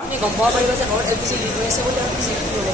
আপুনি গম পাব পাৰিব যে ঘৰত LPG লিক হৈ আছে বুলি আৰু পিছে কি কৰিব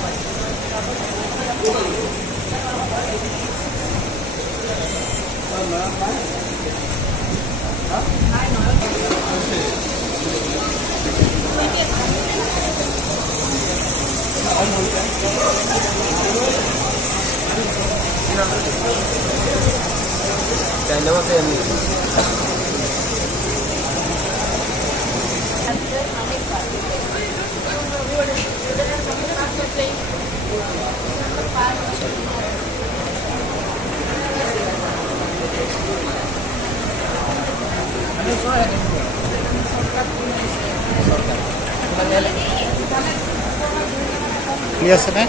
চলি আছে নে?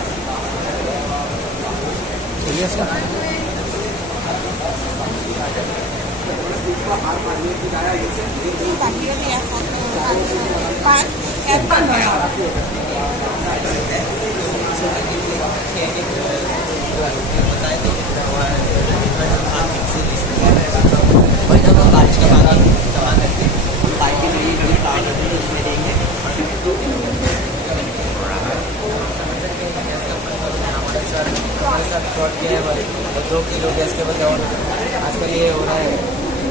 চলি আছে। बारिश का पानी जमा करके पाइप में ये बड़ी तार होती है उसमें देंगे हमारे साथ फ्रॉड किया है 2 किलो गैस के बदले और आजकल ये हो रहा है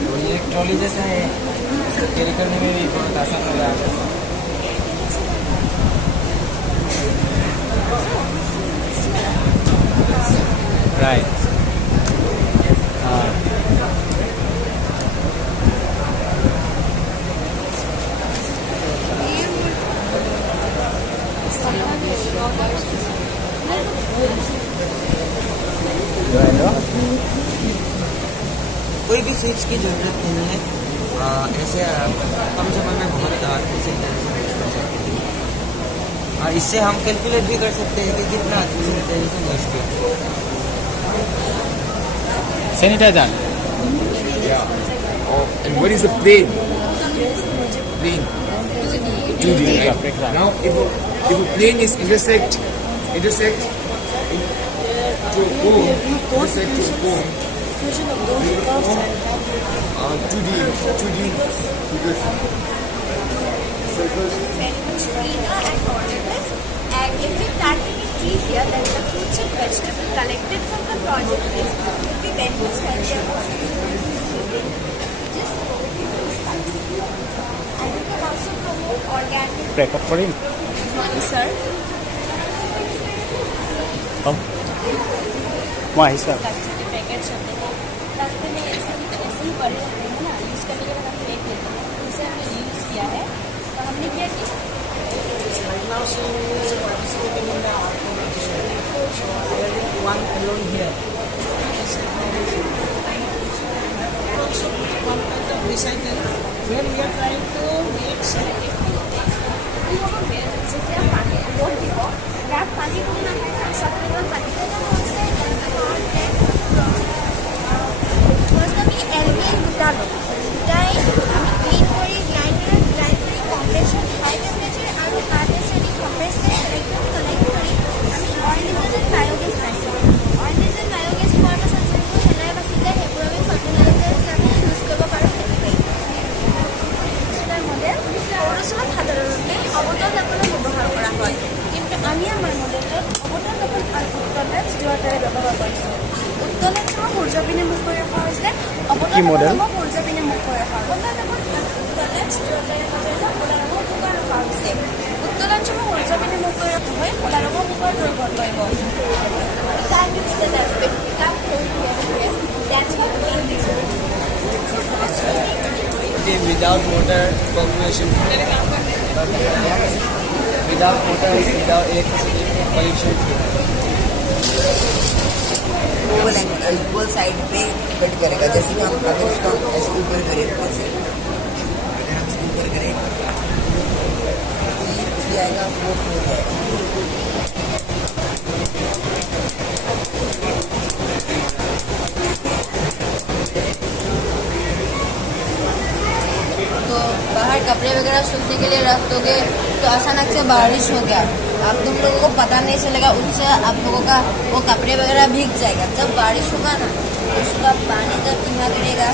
तो ये एक ट्रॉली जैसा है इसको कैरी करने में भी बहुत आसान हो रहा है। राइट। कोई भी स्विच की ज़रूरत नहीं है, ऐसे कम समय में बहुत अच्छी तरह से यूज़ कर सकते हैं और इससे हम कैलकुलेट भी कर सकते हैं कि कितना अच्छी तरह से यूज़ किया। Sanitizer. Yeah. And what is a plane? Plane. 2D. Right? Now, if a plane is intersect to a cone, Fusion of those curves and 2D because circles. Very much cleaner and orderless, and if it that will be easier, then the fruits and vegetables collected from the project list will be very much healthier for you. Just and you can also promote organic. Break up for him. Morning, sir. Why, sir? Plastic के packets होते हैं, रास्ते में ऐसे ही पड़े होते हैं ना, यूज़ करने के बाद हम फेंक देते हैं, उसे हमने यूज़ किया है तो हमने क्या किया right now she is participating in the art competition. So I am one alone here. Also one kind of recycle where we are trying to make selective clothing. जैसे आप पानी रोक দিব आप पानी को ना सब लोग पानी को first আমি এলবিএল গুটালো গুটাই আমি ক্লিন কৰি গ্ৰাইন্ড কৰি কম্প্ৰেছন হাই টেম্পারেচার আৰু আর্টিফিশিয়ালি কম্প্রেস কৰি একদম কালেক্ট কৰি আমি অইল ডিজেল বায়োগেস পাইছোঁ। অইল ডিজেল বায়োগেস পোৱাৰ পাছত যোনবোৰ পেলাই বাচি যায় সেইবোৰ আমি ফাৰ্টিলাইজাৰ হিচাপে ইউজ কৰিব পাৰোঁ। সেইটোৱেই মডেল সৌৰচলত সাধাৰণতে অৱতল দপনত ব্যৱহাৰ কৰা হয়, কিন্তু আমি আমাৰ মডেলত অৱতল দপন আৰু উত্তলেজ দুয়োটাৰে ব্যৱহাৰ কৰিছোঁ। উত্তলেজ সূৰ্য পিনে মুখ কৰি ৰখা হৈছে, অৱতল দপন সূৰ্য পিনে মুখ কৰি ৰখা অৱতল দপন উত্তলেজ দুয়োটাৰে মাজত ক'লা ৰঙৰ মুখ ৰখা হৈছে। উত্তলেজ সূৰ্য পিনে মুখ কৰি ৰখা হয়, ক'লা ৰঙৰ মুখৰ দুৰ্বল কৰিব। Without motor population, without motor, without electricity, pollution. Oval angle equal side पे कट करेगा, जैसे कि हम अगर इसको ऐसे ऊपर करें ऐसे, अगर हम इसको ऊपर करें ये आएगा 4 फ्लोर है। तो बाहर कपड़े वगैरह सूखने के लिए रख दोगे तो अचानक से बारिश हो गया, अब तुम लोगों को पता नहीं चलेगा, उससे आप लोगों का वो कपड़े वगैरह भीग जाएगा। जब बारिश होगा ना उसका पानी जब धीमा गिरेगा